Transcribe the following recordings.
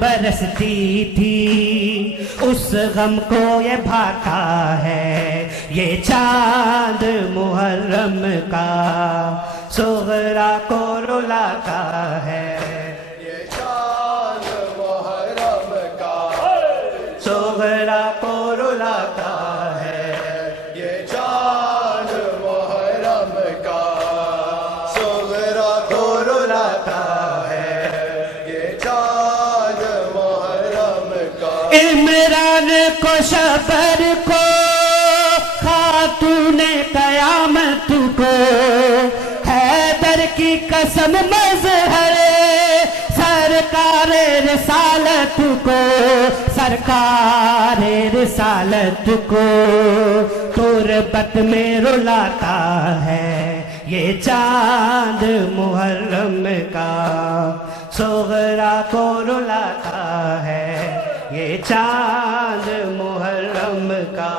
बरसती थी, उस गम को ये भाता है ये चांद मुहर्रम का, सुगरा को रुलाता है ये चांद मुहर्रम का, सुगरा को रुलाता है ये चांद मुहर्रम का, सुगरा को रुलाता है ये चांद मुहर्रम का। इमरान को शबर को खातून कयामत को, हैदर की कसम मजहर सरकार रिसालत को, सरकार रिसालत को तुरबत में रुलाता है ये चांद मुहर्रम का, सुगरा को रुलाता है ये चांद मुहर्रम का।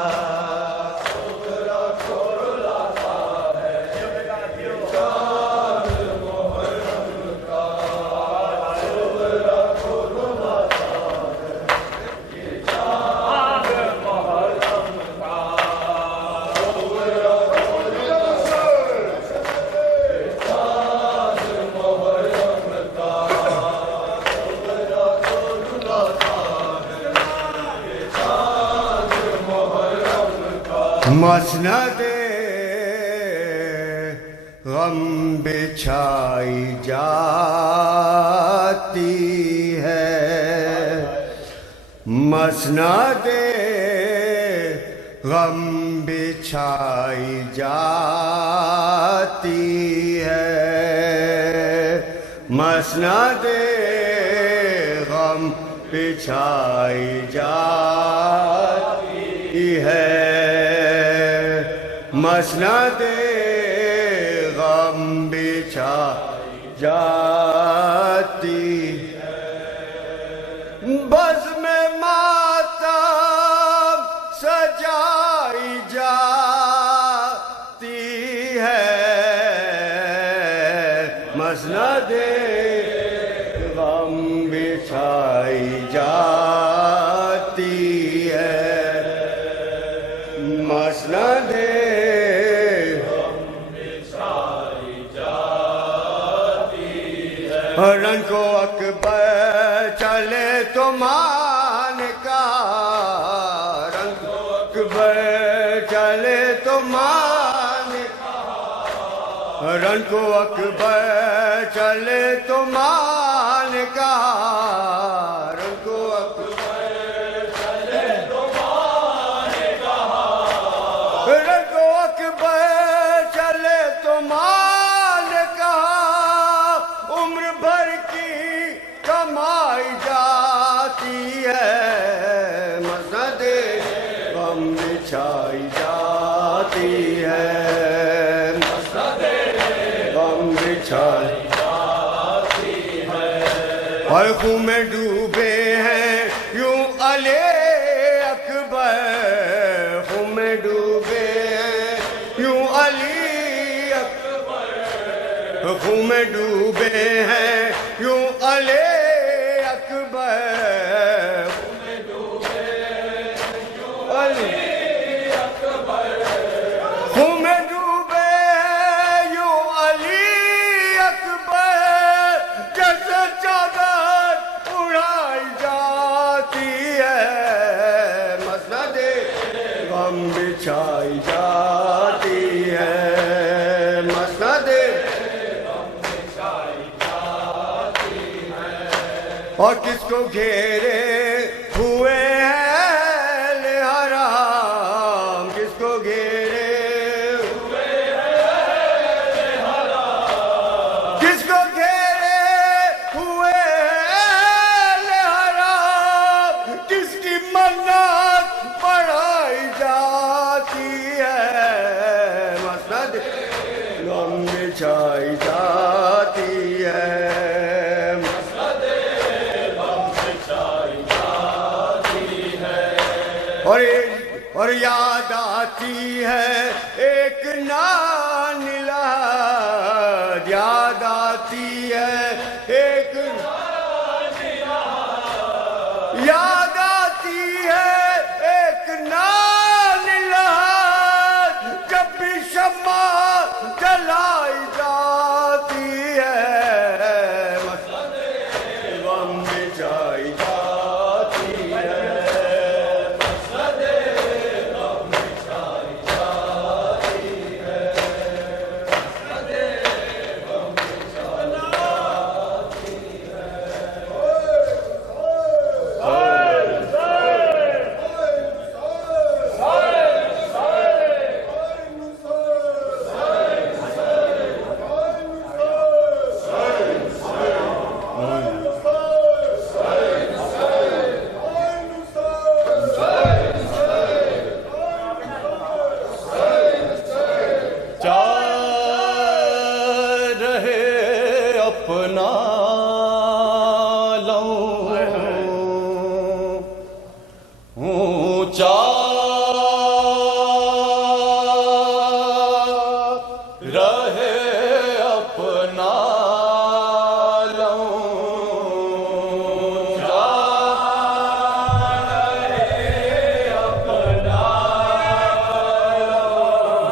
मसनदे गम बिछाई जाती है, मसनदे गम बिछाई जाती है, मसनदे गम बिछाई जाती है, मसनदे गम बिछाई जाती है, बज़्म मातम सजाई जाती है, मसनदे गम बिछाई जाती है, मसनदे रन को अकबर चले तो मान का, रन को अकबर चले तो मान का, रन को अकबर चले तो मान का, रन को अकबर चले तो मान का, रन को अकबर चले तो मान का, उम्र भर की कमाई जाती है, मसनदे गम बिछाई जाती है, मसनदे गम बिछाई जाती है, और खून में डूबे हैं यूं अले अकबर, खून में डूबे हैं यूं अली अकबर, खून में डूबे हैं यूं अले अकबर, खून में डूबे यूं अली अकबर, खून में डूबे यूं अली अकबर, जैसे चादर उड़ाई जाती है, मसनदे गम बिछाई जाती है, मसनदे और किसको घेरे हुए हैं हराम, किसको घेरे हुए हैं हराम, किसको घेरे हुए हैं हराम, किसकी मन्नत पढ़ाई जाती है, मसनद गम बिछाई जाती है, और याद आती है एक नानिला, याद आती है एक नानिला,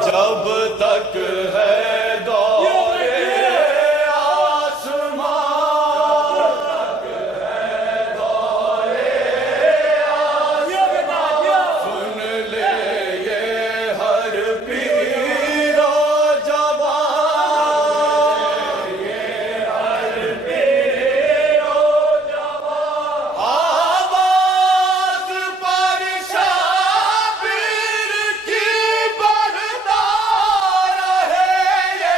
जब तक है दौरे आसमां, सुन ले ये हर पीरो जवान, आवाज पर शाबिर की बढ़ता रहे ये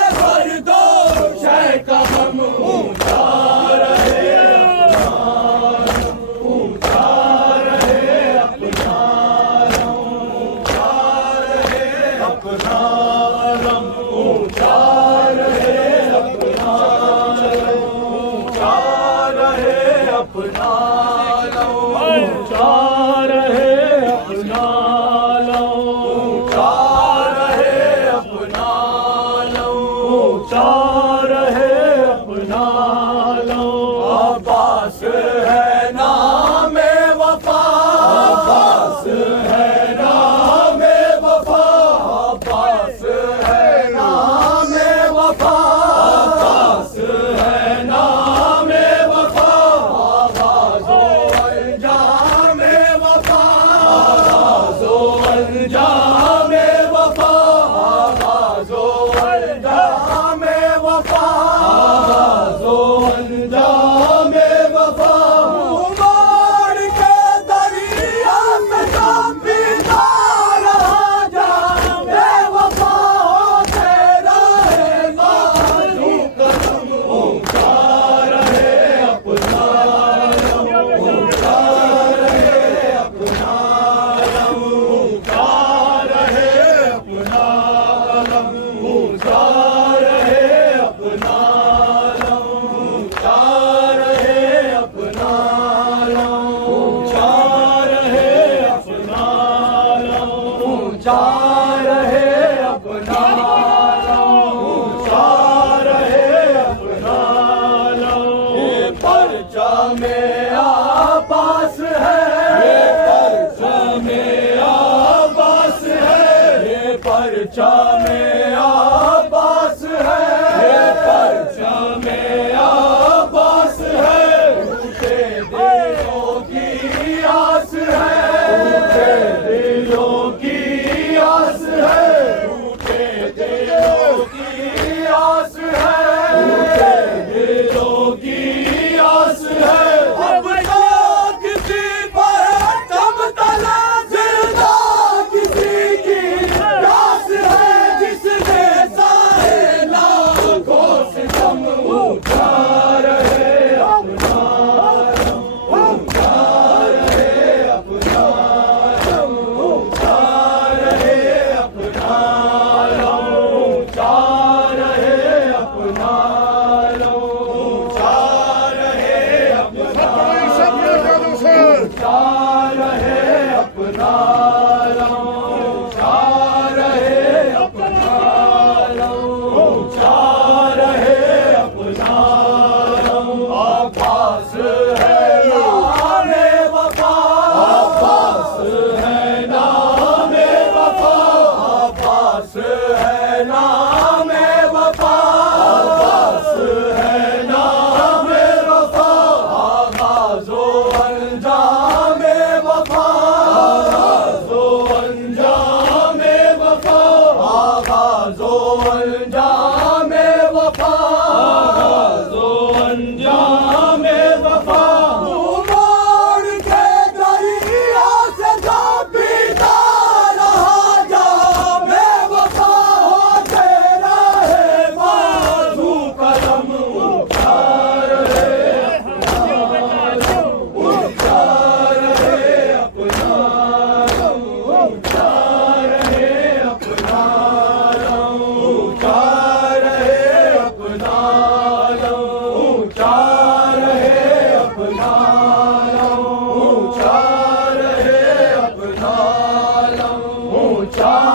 अपना लो, ऊंचा रहे अपना लो, ऊंचा रहे अपना लो, ऊंचा रहे अपना लो। अब्बास है नाम वफा, अब्बास है नाम वफा, अब्बास है नाम वफा, अब्बास है नाम वफा। आवाज़ो अंजाम वफा, आवाज़ो अंजाम वफा, आवाज़ो अंजाम वफा, आवाज़ो अंजाम वफा। उमर के दरिया में जाम पीता रहा जाम वफा, तेरा है मारू कदम, ऊंचा रहे अपना लम, ऊंचा रहे अपना लम, ऊंचा रहे अपना लम, ऊंचा रहे अपना लम, ऊंचा रहे अपना लम, ऊंचा रहे अपना लम, ऊंचा रहे अपना लम, ऊंचा रहे अपना लम। ये परचा में आबास है, ये परचा में आबास है, ये परचा में आबास है, ये परचा में आबास है। टूटे दिलों की आस है, टूटे दिलों की आस है, टूटे दिलों की आस है, टूटे दिलों की आस है। अब तो किसी पर दम तला जिंदा किसी की प्यास है, जिसने साए लाखों सितम, ऊंचा रहे अपना लम, ऊंचा रहे अपना लम, ऊंचा रहे अपना लम, ऊंचा रहे अपना लम, ऊंचा रहे अपना लम, ऊंचा रहे अपना लम, ऊंचा रहे अपना लम, ऊंचा रहे अपना लम। अब्बास है नाम वफा, अब्बास है नाम वफा, अब्बास है नाम वफा, अब्बास है नाम वफा। आवाज़ो अंजाम वफा, आवाज़ो अंजाम वफा, आवाज़ो अंजाम वफा, आवाज़ो अंजाम वफा। उमर के दरिया से जाम पीता रहा जाम वफा, तेरा है मारू कदम, ऊंचा रहे अपना लम, ऊंचा रहे अपना लम, ऊंचा रहे अपना लम, ऊंचा रहे अपना लम, ऊंचा रहे अपना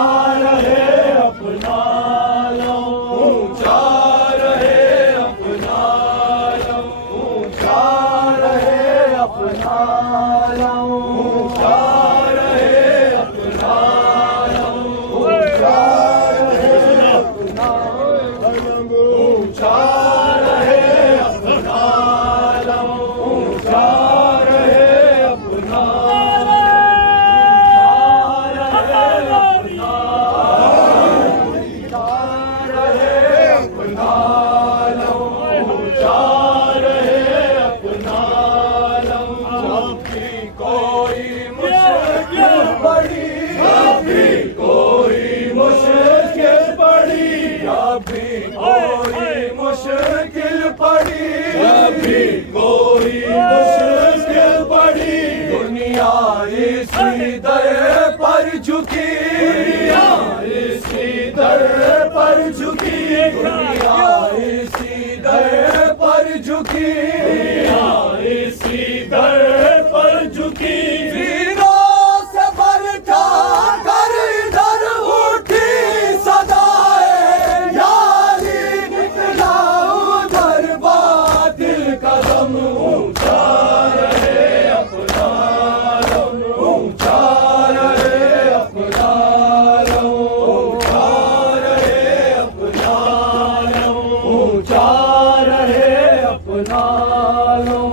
लम, ऊंचा रहे अपना लम, ऊंचा रहे अपना लम, ऊंचा रहे अपना लम, ऊंचा रहे अपना लम, ऊंचा रहे अपना लम, ऊंचा रहे अपना लम, ऊंचा रहे अपना लम, ऊंचा रहे अपना मुश्किल पड़ी, अभी कोई मुश्किल पड़ी, दुनिया इसी दर पर झुकी, दुनिया इसी दर पर झुकी, दुनिया इसी दर पर झुकी, दुनिया इसी लो